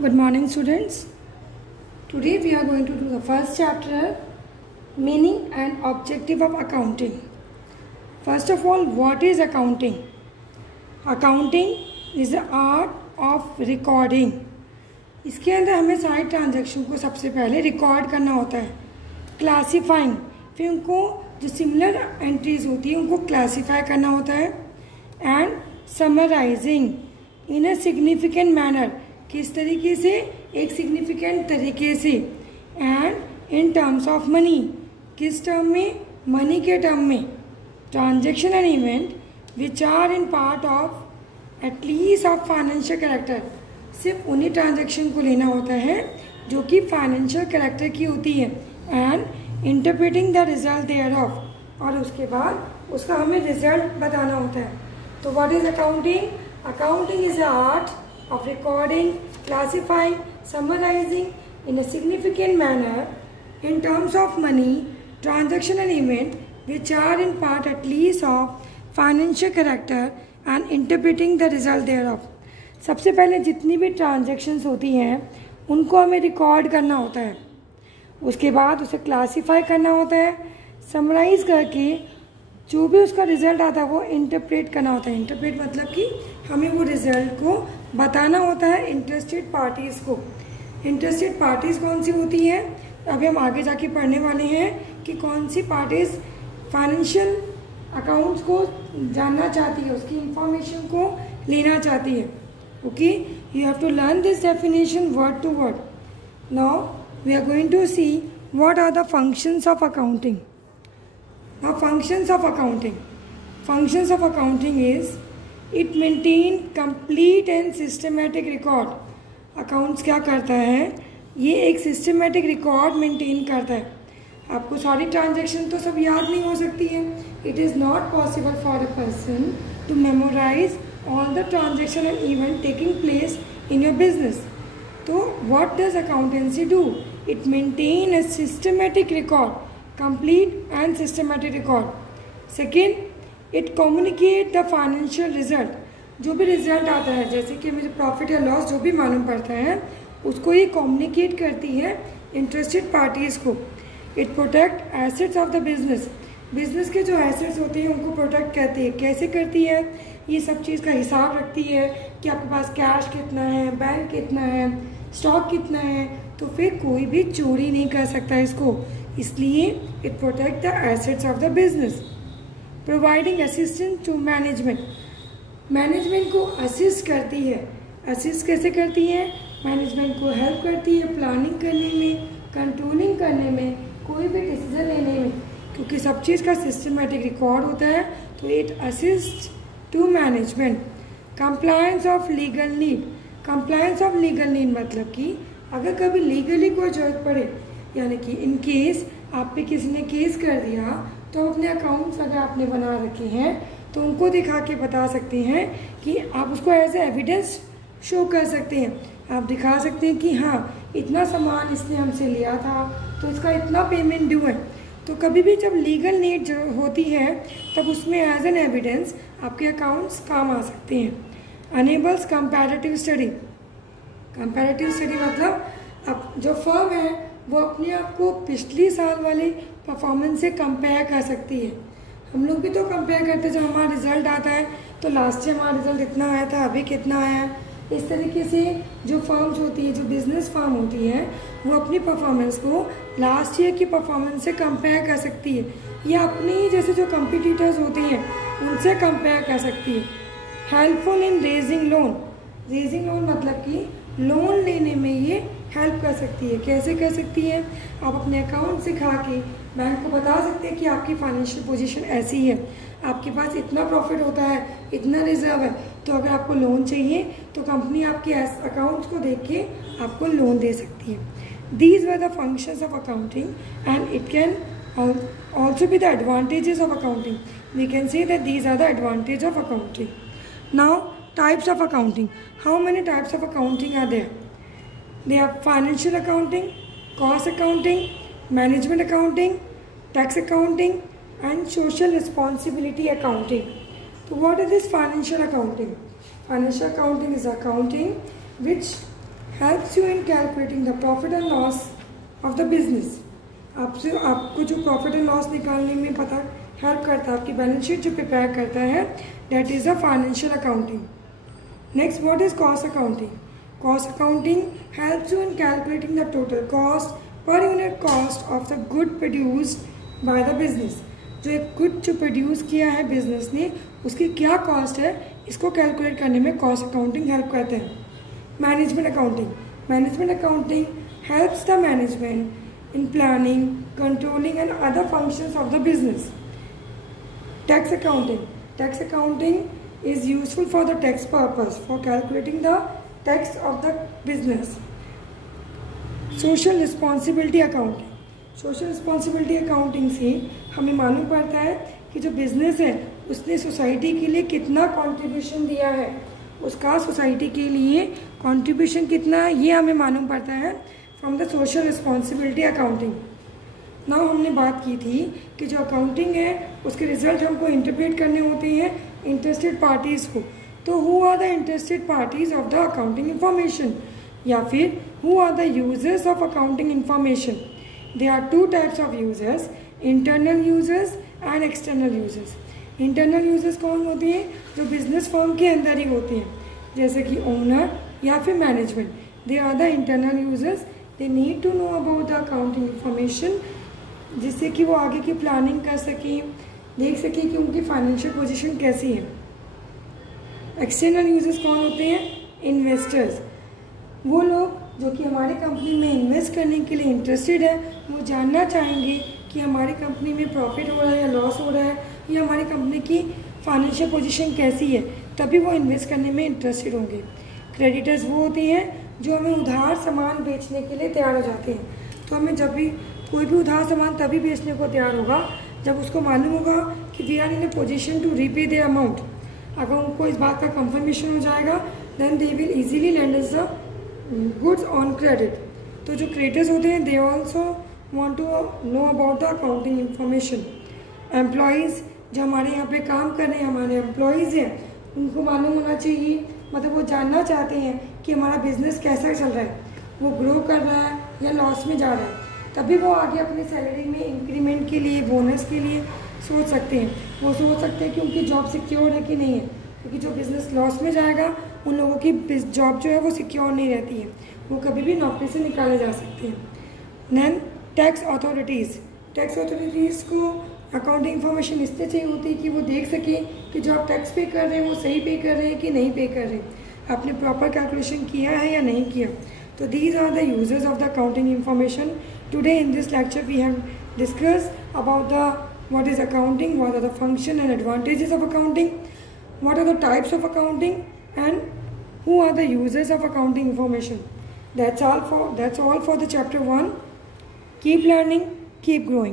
Good morning, students. Today we are going to do the first chapter, meaning and objective of accounting. First of all, what is accounting? Accounting is the art of recording. इसके अंदर हमें सारे transaction को सबसे पहले record करना होता है, क्लासीफाइंग, फिर उनको जो सिमिलर एंट्रीज होती है उनको क्लासीफाई करना होता है, and summarizing in a significant manner, किस तरीके से, एक सिग्निफिकेंट तरीके से, and in terms of money, किस टर्म में, मनी के टर्म में, transaction and event which are in part of at least of financial character, सिर्फ उन्हीं ट्रांजैक्शन को लेना होता है जो कि फाइनेंशियल कैरेक्टर की होती है, and interpreting the result thereof, और उसके बाद उसका हमें रिजल्ट बताना होता है. तो what is accounting? Accounting is the art of recording, classifying, summarizing in a significant manner in terms of money, transaction and event which are in part at least of financial character and interpreting the result thereof. सबसे पहले जितनी भी transactions होती हैं उनको हमें record करना होता है, उसके बाद उसे क्लासीफाई करना होता है, समराइज करके जो भी उसका रिजल्ट आता है वो इंटरप्रेट करना होता है. इंटरप्रेट मतलब कि हमें वो रिजल्ट को बताना होता है इंटरेस्टेड पार्टीज़ को. इंटरेस्टेड पार्टीज़ कौन सी होती हैं, अभी हम आगे जाके पढ़ने वाले हैं कि कौन सी पार्टीज़ फाइनेंशियल अकाउंट्स को जानना चाहती है, उसकी इंफॉर्मेशन को लेना चाहती है. Okay, you have to learn this definition word to word. Now we are going to see what are the functions of accounting. Now functions of accounting. Functions of accounting is it maintain complete and systematic record. Accounts क्या करता है, ये एक systematic record maintain करता है. आपको सारी transaction तो सब याद नहीं हो सकती है. It is not possible for a person to memorize all the transaction and event taking place in your business. तो what does accountancy do? It maintain a systematic record. Complete and systematic record. Second, it communicate the financial result. जो भी result आता है, जैसे कि मुझे profit या loss जो भी मालूम पड़ता है उसको ये कम्युनिकेट करती है इंटरेस्टेड पार्टीज़ को. It protect assets of the business. Business के जो एसेट्स होते हैं उनको प्रोटेक्ट करती है. कैसे करती है, ये सब चीज़ का हिसाब रखती है कि आपके पास कैश कितना है, बैंक कितना है, स्टॉक कितना है, तो फिर कोई भी चोरी नहीं कर सकता इसको. इसलिए it protect the assets of the business. Providing assistance to management. Management को असिस्ट करती है. असिस्ट कैसे करती है, मैनेजमेंट को हेल्प करती है प्लानिंग करने में, कंट्रोलिंग करने में, कोई भी डिसीजन लेने में, क्योंकि सब चीज़ का सिस्टमेटिक रिकॉर्ड होता है. तो it assist to management. Compliance of legal need. Compliance of legal need मतलब कि अगर कभी लीगली कोई जरूरत पड़े, यानी कि इन केस आप पे किसी ने केस कर दिया तो अपने अकाउंट्स अगर आपने बना रखे हैं तो उनको दिखा के बता सकते हैं कि आप उसको एज ए एविडेंस शो कर सकते हैं. आप दिखा सकते हैं कि हाँ इतना सामान इसने हमसे लिया था तो इसका इतना पेमेंट ड्यू है. तो कभी भी जब लीगल नीड होती है तब उसमें एज एन एविडेंस आपके अकाउंट्स काम आ सकते हैं. Enables comparative study. Comparative study मतलब अब जो फर्म है वो अपने आप को पिछली साल वाले परफॉर्मेंस से कंपेयर कर सकती है. हम लोग भी तो कंपेयर करते हैं, जब हमारा रिजल्ट आता है तो लास्ट ईयर हमारा रिजल्ट इतना आया था, अभी कितना आया है. इस तरीके से जो फर्म्स होती है, जो बिजनेस फर्म होती है, वो अपनी परफॉर्मेंस को लास्ट ईयर की परफॉर्मेंस से कंपेयर कर सकती है, या अपनी जैसे जो कंपिटिटर्स होते हैं उनसे कंपेयर कर सकती है. Helpful in raising loan. Raising loan मतलब कि लोन लेने में ये हेल्प कर सकती है. कैसे कर सकती है, आप अपने अकाउंट से खा के बैंक को बता सकते हैं कि आपकी फाइनेंशियल पोजीशन ऐसी है, आपके पास इतना प्रॉफिट होता है, इतना रिजर्व है, तो अगर आपको लोन चाहिए तो कंपनी आपके अकाउंट्स को देख के आपको लोन दे सकती है. These were the functions of accounting and it can also be the advantages of accounting. We can say that these are the advantage of accounting. Now types of accounting. How many types of accounting are there? They are financial accounting, cost accounting, management accounting, tax accounting, and social responsibility accounting. So what is this financial accounting? Financial accounting is accounting which helps you in calculating the profit and loss of the business. आपको जो profit and loss निकालने में पता help करता है, आपकी balance sheet जो prepare करता है, that is a financial accounting. Next, what is cost accounting? Cost accounting helps you in calculating the total cost per unit cost of the good produced by the business. जो एक good जो produce किया है business ने, उसकी क्या cost है, इसको कैलकुलेट करने में कॉस्ट अकाउंटिंग हेल्प करते हैं। Management accounting, management accounting helps the management in planning, controlling and other functions of the business. Tax accounting. Tax accounting is useful for the tax purpose, for calculating the tax of the business. Social responsibility accounting. Social responsibility accounting से हमें मालूम पड़ता है कि जो business है उसने society के लिए कितना कंट्रीब्यूशन दिया है, उसका सोसाइटी के लिए कंट्रीब्यूशन कितना है, ये हमें मालूम पड़ता है from the social responsibility accounting. Now हमने बात की थी कि जो अकाउंटिंग है उसके रिजल्ट हमको इंटरप्रेट करने होते हैं इंटरेस्टेड पार्टीज़ को। तो who are the interested parties of the accounting information, या फिर who are the users of accounting information? They are two types of users, internal users and external users. Internal users कौन होते हैं? जो business firm के अंदर ही होते हैं, जैसे कि ओनर या फिर management. They are the internal users. They need to know about the accounting information, जिससे कि वो आगे की प्लानिंग कर सकें, देख सकें कि उनकी फाइनेंशियल पोजीशन कैसी है। एक्सटर्नल यूजर्स कौन होते हैं? इन्वेस्टर्स। वो लोग जो कि हमारी कंपनी में इन्वेस्ट करने के लिए इंटरेस्टेड है, वो जानना चाहेंगे कि हमारी कंपनी में प्रॉफिट हो रहा है या लॉस हो रहा है, या हमारी कंपनी की फाइनेंशियल पोजीशन कैसी है, तभी वो इन्वेस्ट करने में इंटरेस्टेड होंगे। क्रेडिटर्स वो होते हैं जो हमें उधार सामान बेचने के लिए तैयार हो जाते हैं। तो हमें जब भी कोई भी उधार सामान तभी बेचने को तैयार होगा जब उसको मालूम होगा कि we are in a position to repay the amount. अगर उनको इस बात का कंफर्मेशन हो जाएगा, then they will easily lend us the goods on credit. तो जो क्रेडिटर्स होते हैं, they also want to know about the accounting information. Employees जो हमारे यहाँ पे काम कर रहे हैं, हमारे एम्प्लॉयज़ हैं, उनको मालूम होना चाहिए, मतलब वो जानना चाहते हैं कि हमारा बिजनेस कैसा चल रहा है, वो ग्रो कर रहा है या लॉस में जा रहा है। तभी वो आगे अपनी सैलरी में इंक्रीमेंट के लिए, बोनस के लिए सोच सकते हैं। वो सोच सकते हैं कि उनकी जॉब सिक्योर है कि नहीं है, क्योंकि जो बिज़नेस लॉस में जाएगा उन लोगों की जॉब जो है वो सिक्योर नहीं रहती है, वो कभी भी नौकरी से निकाले जा सकते हैं। Then tax authorities. Tax authorities को अकाउंटिंग इन्फॉर्मेशन इससे चाहिए होती है कि वो देख सके कि जो आप टैक्स पे कर रहे हैं वो सही पे कर रहे हैं कि नहीं पे कर रहे हैं, आपने प्रॉपर कैलकुलेशन किया है या नहीं किया। तो these are the users of the accounting information. Today in this lecture we have discuss about the what is accounting, what are the function and advantages of accounting, what are the types of accounting and who are the users of accounting information. That's all for the chapter 1. Keep learning, keep growing.